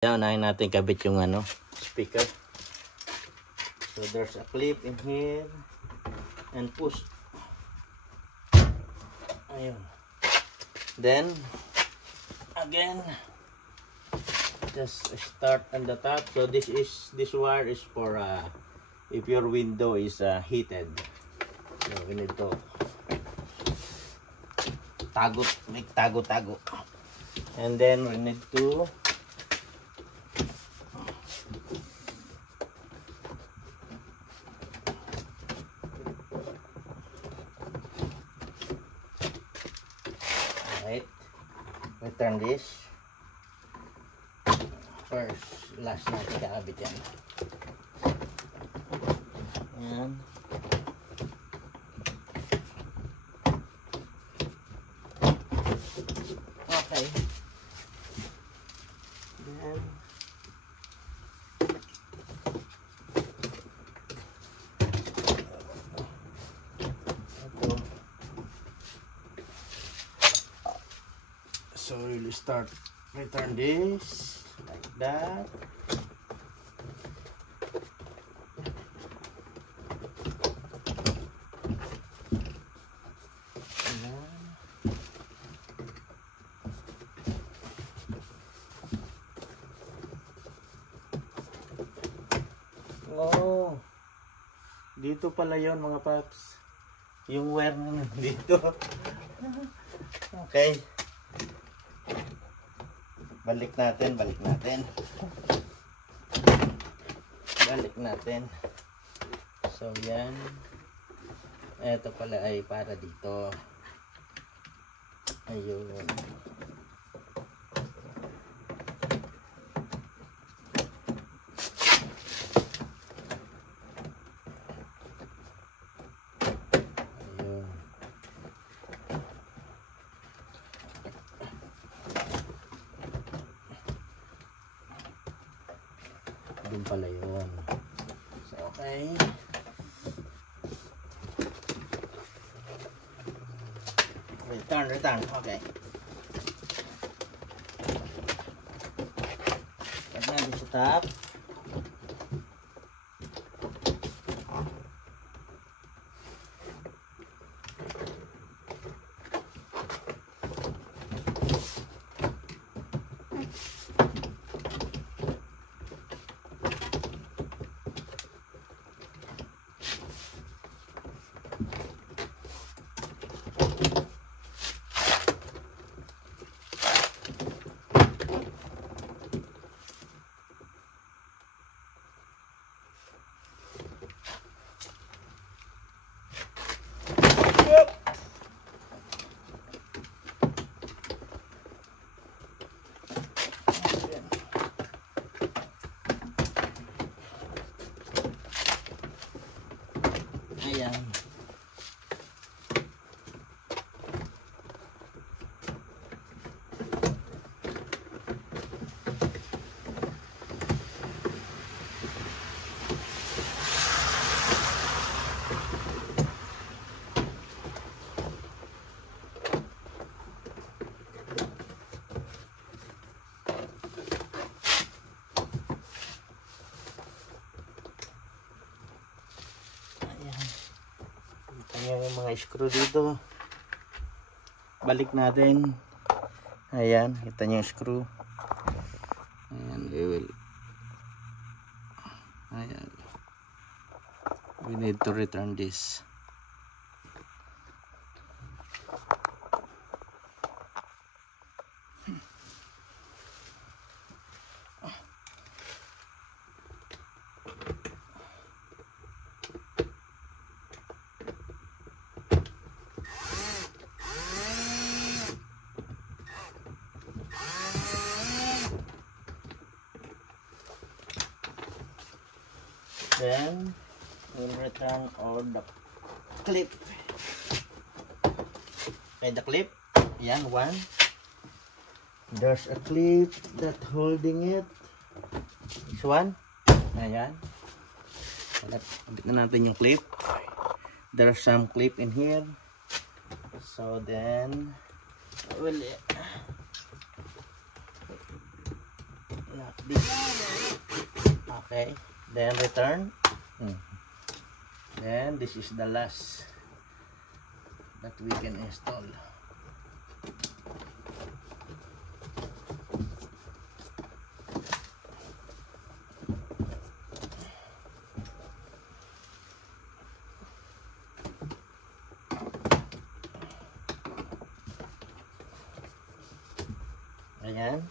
Yan, unahin natin kabit yung speaker. So there's a clip in here and push. Ayun. Then again, just start on the top. So this wire is for if your window is heated. So we need to make tago. And then we need to return this. First, last natin kakabit yan. Yan. Okay. Then, so we'll return this like that. Oh, dito pala yon mga paps, yung wire na dito. Okay. Balik natin. So yan. Ito pala ay para dito. Ayun. Doon pala yun. So, okay. Return. Okay. Pag natin sa top. Ayan. Ayan yung mga screw dito. Balik natin. Ayan, kita nyo yung screw. Ayan, ayan. We need to return this. Then we'll return all the clip. Okay, the clip. Yan, one. There's a clip that holding it. This one. Ayan. Abit na natin yung clip. There's some clip in here. So then we'll lock this. Okay, then return. Then this is the last that we can install. Ayan.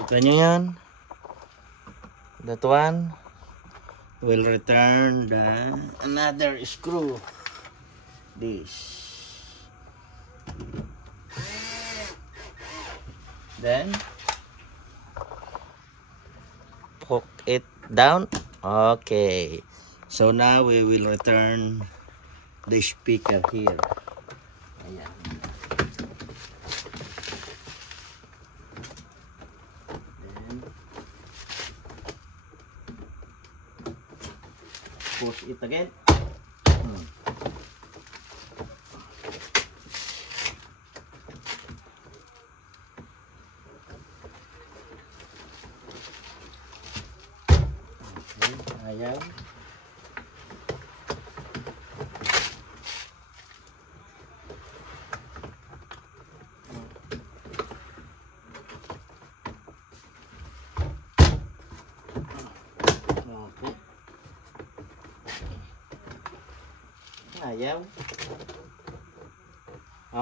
Ito nyo yan. That one will return the another screw. This. Then hook it down. Okay. So now we will return the speaker here. Ayan. Push it again. Okay, ayan. Ayaw.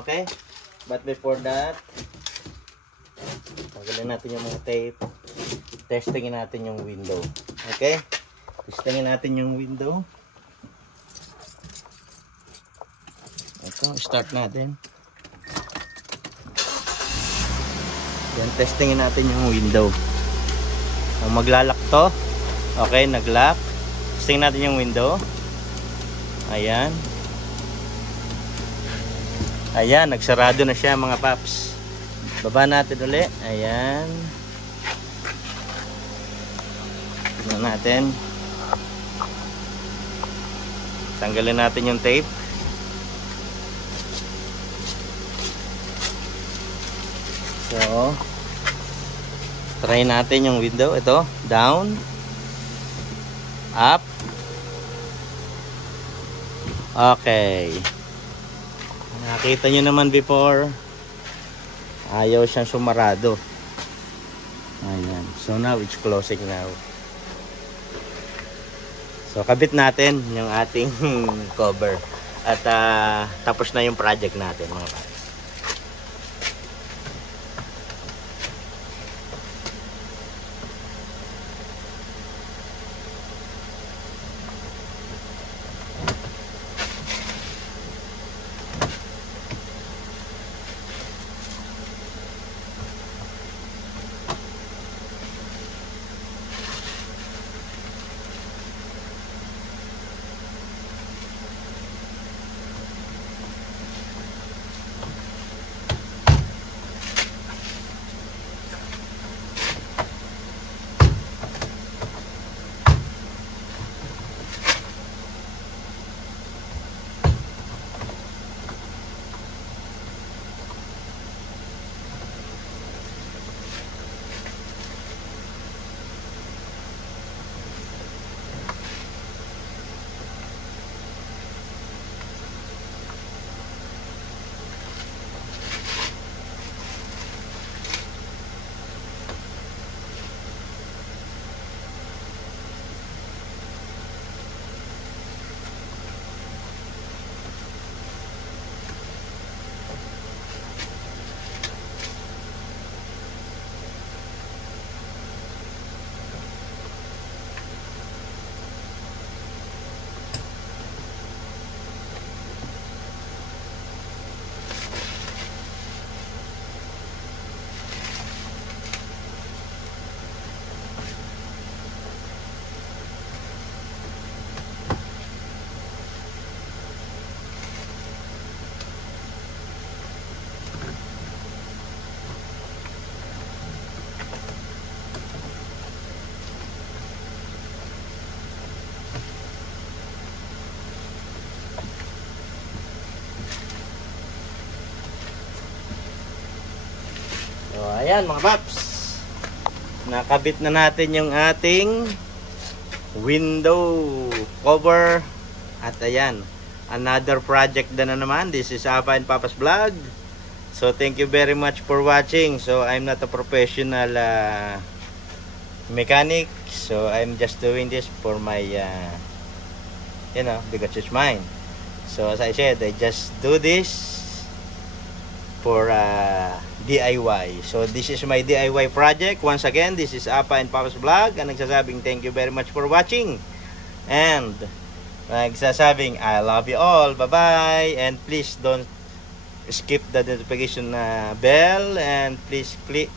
Okay. But before that, tanggalin natin yung mga tape. Testingin natin yung window. Okay? Testingin natin yung window. Ito, start natin. Yan, testingin natin yung window. Kung maglalak to. Okay, naglock. Testingin natin yung window. Ayan. Ayan, nagsarado na siya mga paps. Baba natin ulit. Ayan. Tignan natin. Tanggalin natin yung tape. So, try natin yung window. Ito, down, up. Okay. Nakita nyo naman before, ayaw siyang sumarado. Ayan. So now it's closing now. So kabit natin yung ating cover. At tapos na yung project natin mga kapatid. So, ayan mga paps. nakabit na natin yung ating window cover. At ayan, another project na naman. This is Apa and Papa's Vlog. So thank you very much for watching. So I'm not a professional mechanic, so I'm just doing this for my you know, because it's mine. So as I said, I just do this for DIY. So this is my DIY project. Once again, this is Apa and Papa's Vlog, and nagsasabing thank you very much for watching, and nagsasabing I love you all. Bye bye, and please don't skip the notification bell, and please click